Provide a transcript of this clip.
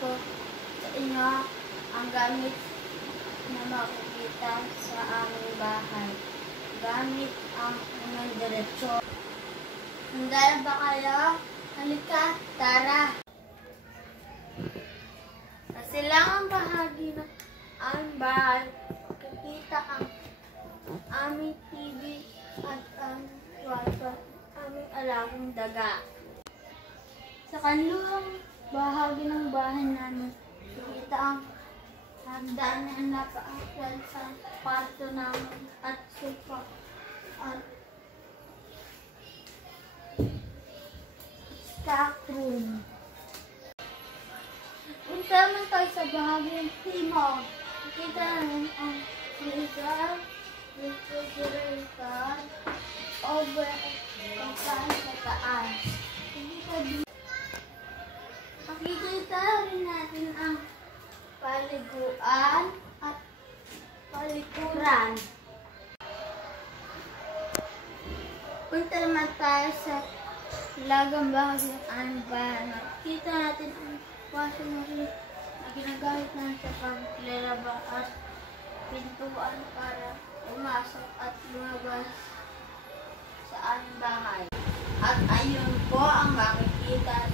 ko sa inyo ang gamit na makikita sa aming bahay. Gamit ang unang diretsyon. Handa na ba kayo? Halika, tara! Sa silangang bahagi ng aming bahay, makikita ang aming TV at ang kwarto, aming alagang daga. Sa kanluang bahagi ng bahay namin, makikita ang hagdan na napaakyat sa kwarto namin at sofa at stock room. Punta naman tayo sa bahagi ng timog. Makikita namin ang freezer, refrigerator, oven, pagkain sa taas. Makikita rin natin ang paliguan at palikuran. Punta naman tayo sa lagang bahagi ng aming bahay. Makikita natin ang washing machine na ginagamit natin sa paglalaba at pintuan para pumasok at lumabas sa aming bahay. At ayun po ang makikita